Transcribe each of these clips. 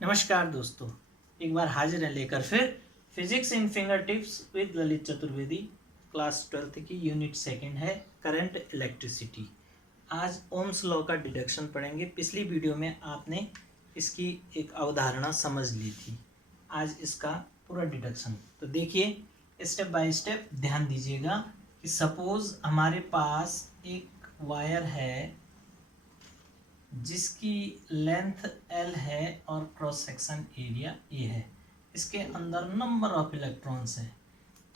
नमस्कार दोस्तों, एक बार हाजिर है लेकर फिर physics in finger tips with Lalit Chaturvedi. Class 12th की यूनिट सेकंड है करंट इलेक्ट्रिसिटी। आज ओम्स लॉ का डिडक्शन पढ़ेंगे। पिछली वीडियो में आपने इसकी एक अवधारणा समझ ली थी, आज इसका पूरा डिडक्शन। तो देखिए स्टेप बाय स्टेप ध्यान दीजिएगा कि सपोज हमारे पास एक वायर है जिसकी लेंथ L है और क्रॉस सेक्शन एरिया A है। इसके अंदर नंबर ऑफ इलेक्ट्रॉन्स हैं।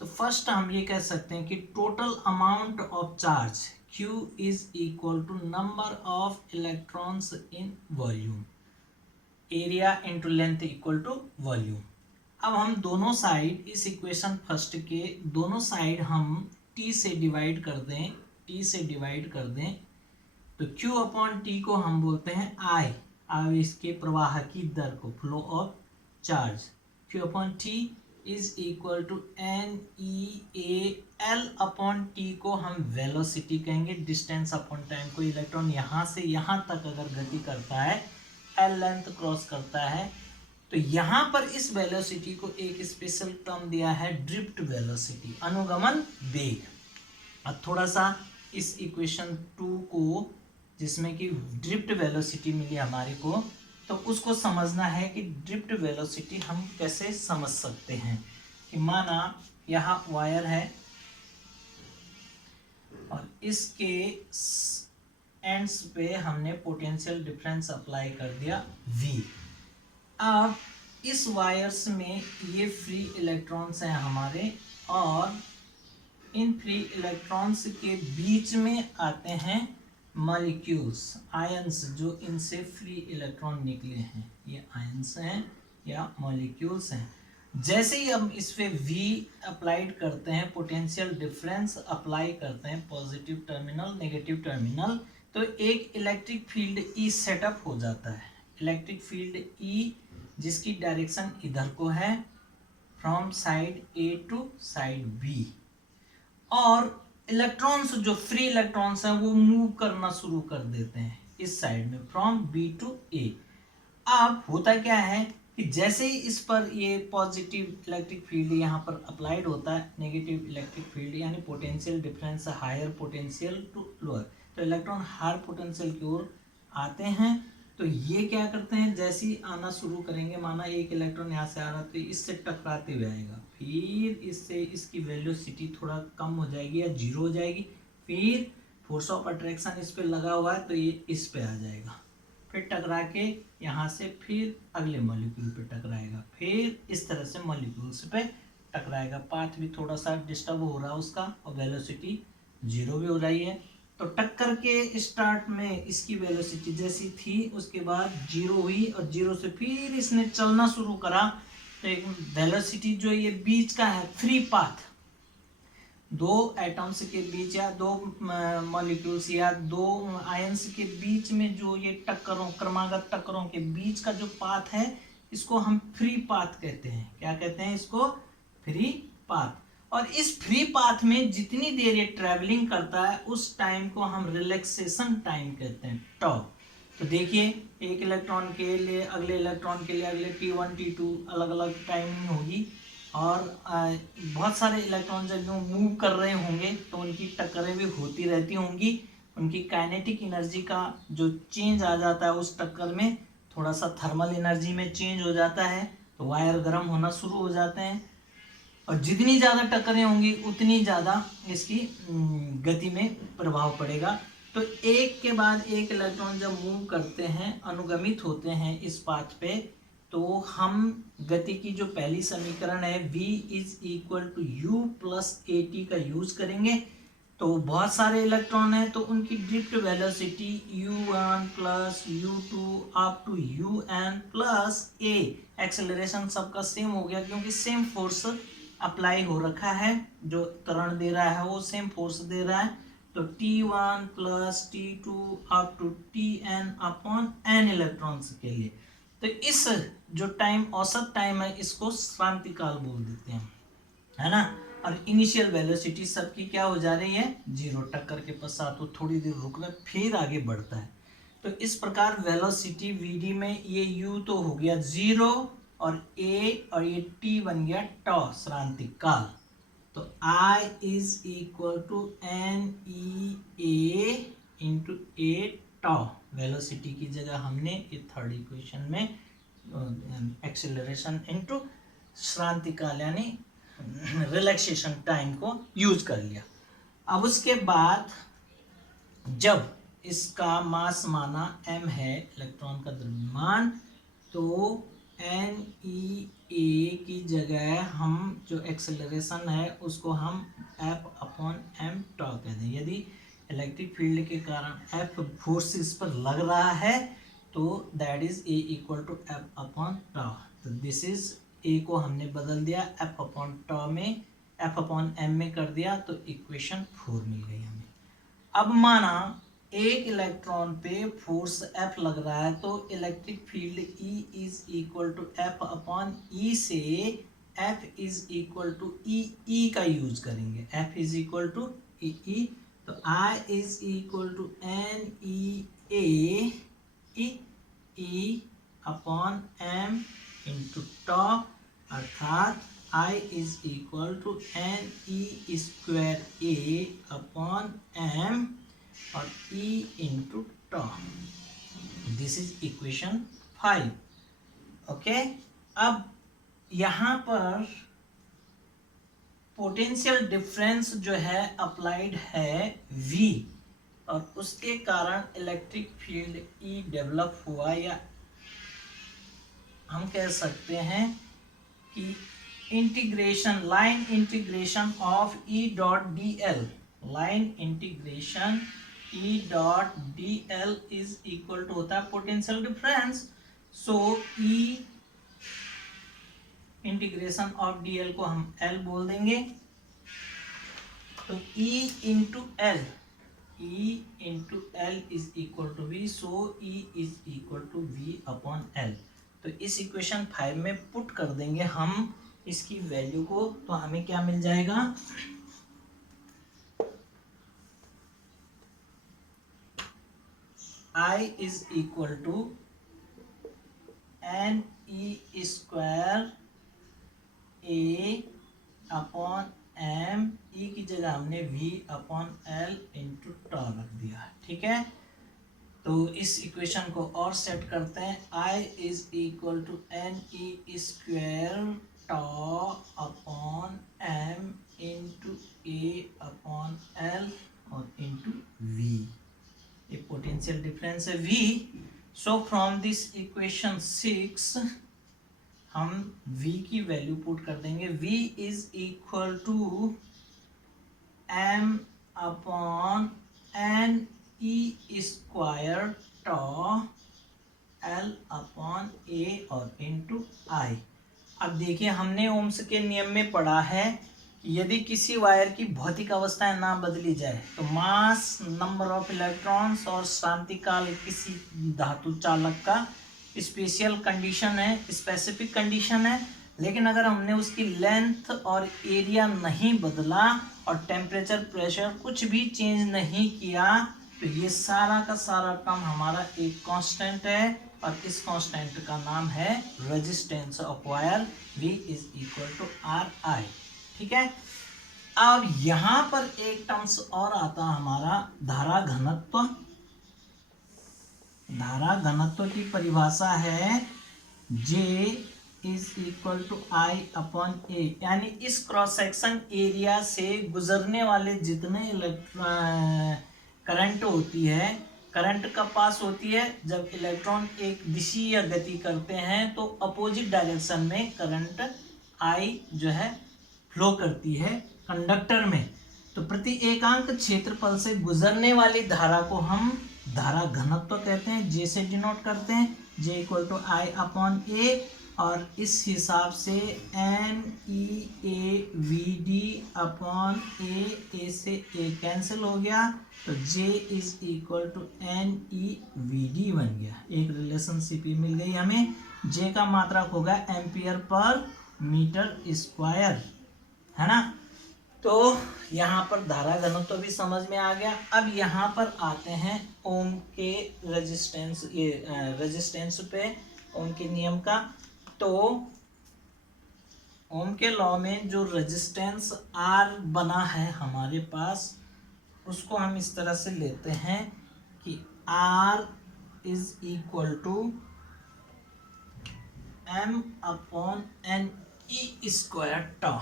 तो फर्स्ट हम ये कह सकते हैं कि total amount of charge Q is equal to number of electrons in volume, area into length equal to volume. अब हम दोनों साइड इस इक्वेशन फर्स्ट के दोनों साइड हम T से डिवाइड कर दें, तो Q अपॉन T को हम बोलते हैं I। अब इसके प्रवाह की दर को, flow of charge, Q upon T is equal to NEAL upon T को हम वेलोसिटी कहेंगे। डिस्टेंस अपॉन टाइम को इलेक्ट्रॉन यहाँ से यहाँ तक अगर गति करता है, L लेंथ क्रॉस करता है, तो यहाँ पर इस वेलोसिटी को एक स्पेशल टर्म दिया है, ड्रिफ्ट वेलोसिटी, अनुगमन वेग। अब थोड़ा सा इस इक्वेशन 2 को, जिसमें कि ड्रिफ्ट वेलोसिटी मिली हमारे को, तो उसको समझना है कि ड्रिफ्ट वेलोसिटी हम कैसे समझ सकते हैं। कि माना यहाँ वायर है और इसके एंड्स पे हमने पोटेंशियल डिफरेंस अप्लाई कर दिया V। अब इस वायर्स में ये फ्री इलेक्ट्रॉन्स हैं हमारे, और इन फ्री इलेक्ट्रॉन्स के बीच में आते हैं मॉलिक्यूल्स, आयंस, जो इनसे फ्री इलेक्ट्रॉन निकले हैं। ये आयंस हैं या मॉलिक्यूल्स हैं। जैसे ही हम इस पे V अप्लाइड करते हैं, पोटेंशियल डिफरेंस अप्लाई करते हैं, पॉजिटिव टर्मिनल नेगेटिव टर्मिनल, तो एक इलेक्ट्रिक फील्ड E सेटअप हो जाता है। इलेक्ट्रिक फील्ड E जिसकी डायरेक्शन इधर को है, from side A to side B, और इलेक्ट्रॉन्स जो फ्री इलेक्ट्रॉन्स हैं वो मूव करना शुरू कर देते हैं इस साइड में, फ्रॉम B टू A। अब होता क्या है कि जैसे ही इस पर ये पॉजिटिव इलेक्ट्रिक फील्ड यहाँ पर अप्लाइड होता है, नेगेटिव इलेक्ट्रिक फील्ड यानी potential difference higher potential to lower, तो इलेक्ट्रॉन हायर पोटेंशियल की ओर आते हैं। तो ये क्या करते हैं, जैसे ही आना शुरू करेंगे, माना एक इलेक्ट्रॉन यहाँ से आ रहा है तो इससे टकराते हुए आएगा, फिर इससे इसकी वेलोसिटी थोड़ा कम हो जाएगी या जीरो हो जाएगी, फिर फोर्स ऑफ अट्रैक्शन इस पे लगा हुआ है तो ये इस पे आ जाएगा, फिर टकरा के यहाँ से फिर अगले मॉलिक्यूल पे टकराएगा, फिर इस तरह से मॉलिक्यूल्स पे टकराएगा। पाथ भी थोड़ा सा डिस्टर्ब हो रहा है उसका, और वेलोसिटी जीरो भी हो रही है। तो टक्कर के स्टार्ट में इसकी वेलोसिटी जैसी थी, उसके बाद जीरो हुई, और जीरो से फिर इसने चलना शुरू करा, तो एक वेलोसिटी जो ये बीच का है, फ्री पाथ, दो एटम्स के बीच या दो मॉलिक्यूल्स या दो आयंस के बीच में जो ये टक्करों, क्रमागत टक्करों के बीच का जो पाथ है, इसको हम फ्री पाथ कहते हैं। क्या कहते हैं इसको? Free path. और इस फ्री पाथ में जितनी देर ये ट्रैवलिंग करता है उस टाइम को हम रिलैक्सेशन टाइम कहते हैं, टॉ। तो देखिए एक इलेक्ट्रॉन के लिए अगले इलेक्ट्रॉन के लिए अगले T1 T2 अलग अलग टाइमिंग होगी, और बहुत सारे इलेक्ट्रॉन जब मूव कर रहे होंगे तो उनकी टक्करें भी होती रहती होंगी, उनकी काइनेटिक एनर्जी का जो चेंज आ जाता है उस टक्कर में, थोड़ा सा थर्मल एनर्जी में चेंज हो जाता है, तो वायर गर्म होना शुरू हो जाते हैं, और जितनी ज़्यादा टक्करें होंगी उतनी ज़्यादा इसकी गति में प्रभाव पड़ेगा। तो एक के बाद एक इलेक्ट्रॉन जब मूव करते हैं, अनुगमित होते हैं इस पाथ पे, तो हम गति की जो पहली समीकरण है V is equal to U plus AT का यूज करेंगे। तो बहुत सारे इलेक्ट्रॉन हैं तो उनकी drift velocity U1 plus U2 up to UN plus A, acceleration सबका सेम हो गया क्योंकि सेम फोर्स अप्लाई हो रखा है, जो त्वरण दे रहा है वो सेम फोर्स दे रहा है। तो T1 plus T2 up to TN upon N electrons के लिए। तो इस जो टाइम, औसत टाइम है, इसको क्रांतिकाल बोल देते हैं, है ना। और इनिशियल वेलोसिटी सबकी क्या हो जा रही है? जीरो। टक्कर के पश्चात वो थोड़ी देर रुक रहा है, फिर आगे बढ़ता है। तो इस प्रकार वेलोसिटी वीडी में ये यू तो हो गया 0 और ए और ये टी बन गया टॉ श्रांतिक काल। तो I is equal to N E A into A tau. Velocity की जगह हमने ये थर्ड इक्वेशन में एक्सेलरेशन इंटू श्रांतिक काल यानी रिलैक्सेशन टाइम को यूज कर लिया। अब उसके बाद जब इसका मास माना m है, इलेक्ट्रॉन का द्रव्यमान, तो एन ई ए की जगह हम जो एक्सेलरेशन है उसको हम F अपॉन एम टॉ कहते हैं। यदि इलेक्ट्रिक फील्ड के कारण F फोर्स इस पर लग रहा है तो that is A equal to F upon tau. तो दिस इज ए को हमने बदल दिया F अपॉन टॉ में, F अपॉन एम में कर दिया, तो इक्वेशन 4 मिल गई हमें। अब माना एक इलेक्ट्रॉन पे फोर्स F लग रहा है तो electric field E is equal to F upon E से F is equal to E का यूज करेंगे। F is equal to E, तो I is equal to N E A upon M into tau, अर्थात I is equal to N E square A upon M और E into tau. This is equation 5। Okay, अब यहाँ पर potential difference जो है applied है V और उसके कारण इलेक्ट्रिक फील्ड E डेवलप हुआ, या हम कह सकते हैं कि integration, line integration of E dot D L, line integration E dot D L is equal to होता है potential difference. So E integration of D L को हम L बोल देंगे, तो E into L, E into L is equal to V, so E is equal to V upon L। तो इस equation 5 में पुट कर देंगे हम इसकी वैल्यू को, तो हमें क्या मिल जाएगा, I is equal to N E square A upon M, E की जगह हमने V upon L into tau रख दिया। ठीक है, तो इस इक्वेशन को और सेट करते हैं। I is equal to N E square tau upon M into A upon L और इंटू V। ये पोटेंशियल डिफरेंस है V। So from this equation 6 हम V की वैल्यू पुट कर देंगे। V is equal to M upon N E square tau L upon A और into आई। अब देखिए, हमने ओम्स के नियम में पढ़ा है कि यदि किसी वायर की भौतिक अवस्थाएं ना बदली जाए तो मास, नंबर ऑफ इलेक्ट्रॉन्स और शांतिकाल किसी धातु चालक का स्पेशल कंडीशन है, स्पेसिफिक कंडीशन है। लेकिन अगर हमने उसकी लेंथ और एरिया नहीं बदला और टेम्परेचर, प्रेशर कुछ भी चेंज नहीं किया तो ये सारा का सारा टर्म हमारा एक कांस्टेंट है और इस कांस्टेंट का नाम है resistance of wire. V is equal to R I. ठीक है, अब यहां पर एक टर्म्स और आता है हमारा धारा घनत्व। धारा घनत्व की परिभाषा है J is equal to I upon A, यानी इस क्रॉस सेक्शन एरिया से गुजरने वाले जितने करंट होती है, करंट कब पास होती है, जब इलेक्ट्रॉन एक दिशीय गति करते हैं तो अपोजिट डायरेक्शन में करंट I जो है फ्लो करती है कंडक्टर में। तो प्रति एकांक क्षेत्रफल से गुजरने वाली धारा को हम धारा घनत्व कहते हैं, J से डिनोट करते हैं, J equal to I upon A. और इस हिसाब से N E A V D upon A से ए कैंसिल हो गया, तो J is equal to N E V D बन गया। एक रिलेशनशिप मिल गई हमें। J का मात्रक होगा एम्पियर पर मीटर स्क्वायर, है ना। तो यहाँ पर धारा घनत्व भी समझ में आ गया। अब यहाँ पर आते हैं ओम के रेजिस्टेंस, ये रेजिस्टेंस पे ओम के नियम का। तो ओम के लॉ में जो रेजिस्टेंस आर बना है हमारे पास, उसको हम इस तरह से लेते हैं कि R is equal to M upon N E square tau.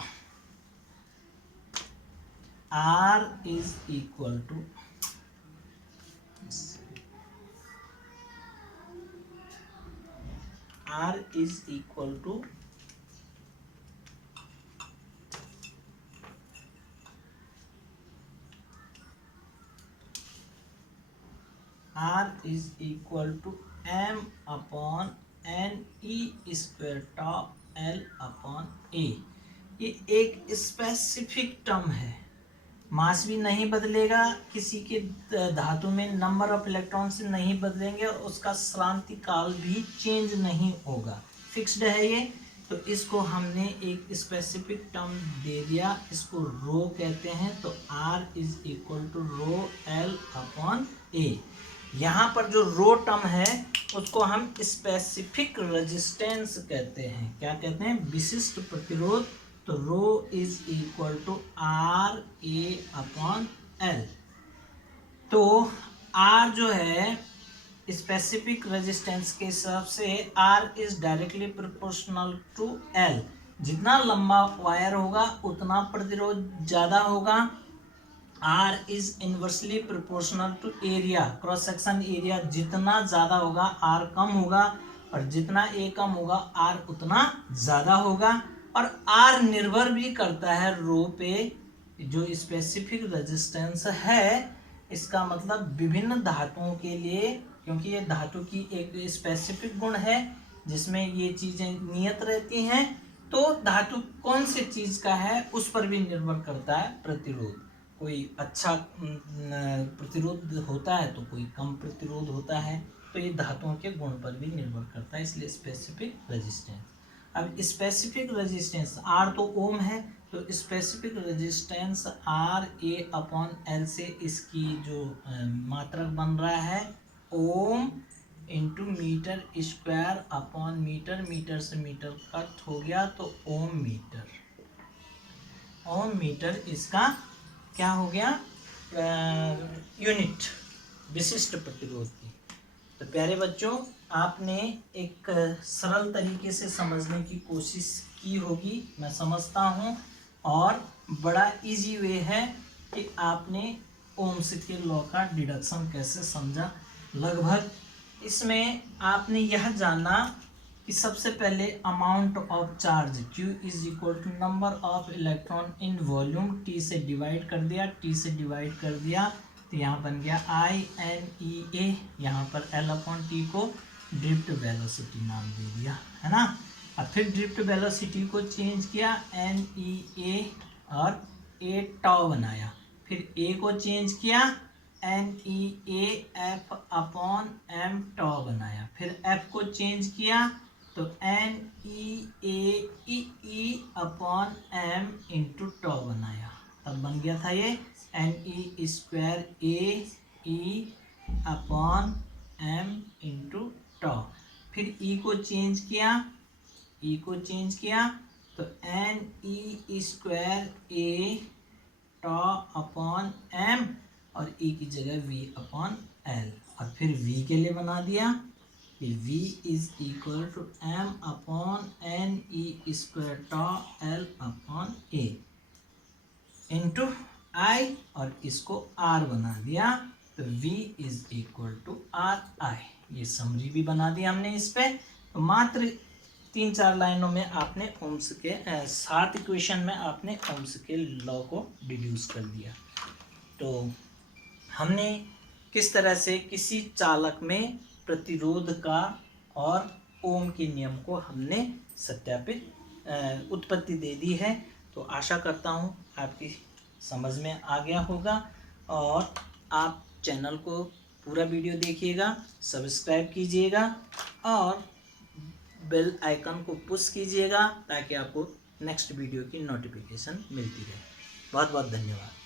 R is equal to R is equal to R is equal to M upon N E square top L upon A। ये एक specific term है, मास भी नहीं बदलेगा, किसी के धातु में नंबर ऑफ इलेक्ट्रॉन से नहीं बदलेंगे और उसका श्रांति काल भी चेंज नहीं होगा, फिक्स्ड है ये। तो इसको हमने एक स्पेसिफिक टर्म दे दिया, इसको रो कहते हैं। तो R is equal to rho L upon A। यहाँ पर जो रो टर्म है उसको हम स्पेसिफिक रेजिस्टेंस कहते हैं। क्या कहते हैं? विशिष्ट प्रतिरोध। तो rho is equal to R A upon L. तो आर जो है स्पेसिफिक रेजिस्टेंस के हिसाब से R is directly proportional to L. जितना लंबा वायर होगा उतना प्रतिरोध ज़्यादा होगा। R is inversely proportional to area, cross section area जितना ज़्यादा होगा आर कम होगा, और जितना ए कम होगा आर उतना ज़्यादा होगा। और आर निर्भर भी करता है रो पे। जो स्पेसिफिक रेजिस्टेंस है इसका मतलब विभिन्न धातुओं के लिए, क्योंकि ये धातु की एक स्पेसिफिक गुण है जिसमें ये चीज़ें नियत रहती हैं, तो धातु कौन सी चीज़ का है उस पर भी निर्भर करता है प्रतिरोध। कोई अच्छा प्रतिरोध होता है तो कोई कम प्रतिरोध होता है, तो ये धातुओं के गुण पर भी निर्भर करता है, इसलिए स्पेसिफिक रेजिस्टेंस। अब स्पेसिफिक रेजिस्टेंस आर तो ओम है, तो specific resistance R A upon L से इसकी जो मात्रक बन रहा है ohm into metre square upon metre, metre से मीटर कट हो गया तो ओम मीटर। ओम मीटर इसका क्या हो गया? यूनिट विशिष्ट प्रतिरोध की। तो प्यारे बच्चों, आपने एक सरल तरीके से समझने की कोशिश की होगी, मैं समझता हूँ, और बड़ा इजी वे है कि आपने ओम्स के लॉ का डिडक्शन कैसे समझा। लगभग इसमें आपने यह जाना कि सबसे पहले amount of charge Q is equal to number of electron in volume, T से डिवाइड कर दिया, T से डिवाइड कर दिया तो यहाँ बन गया INEA। यहाँ पर L अपॉन T को ड्रिफ्ट वेलोसिटी नाम दे दिया, है ना। अब फिर ड्रिफ्ट वेलोसिटी को चेंज किया, NEA और A टाउ बनाया। फिर A को चेंज किया, NEA F upon M tau बनाया। फिर F को चेंज किया तो NEA upon M into tau बनाया, तब बन गया था ये NE square AE upon M into tau. फिर E को चेंज किया, E को चेंज किया तो NE square A tau upon M और E की जगह V अपॉन L, और फिर V के लिए बना दिया कि V is equal to M upon NE square tau L upon A into I, और इसको R बना दिया तो V is equal to RI। ये समरी भी बना दिया हमने इस पे। तो मात्र 3-4 लाइनों में आपने ओम्स के 7 इक्वेशन में आपने ओम्स के लॉ को डिड्यूस कर दिया। तो हमने किस तरह से किसी चालक में प्रतिरोध का और ओम के नियम को हमने सत्यापित उत्पत्ति दे दी है। तो आशा करता हूँ आपकी समझ में आ गया होगा, और आप चैनल को पूरा वीडियो देखिएगा, सब्सक्राइब कीजिएगा और बेल आइकन को पुश कीजिएगा ताकि आपको नेक्स्ट वीडियो की नोटिफिकेशन मिलती रहे। बहुत बहुत धन्यवाद।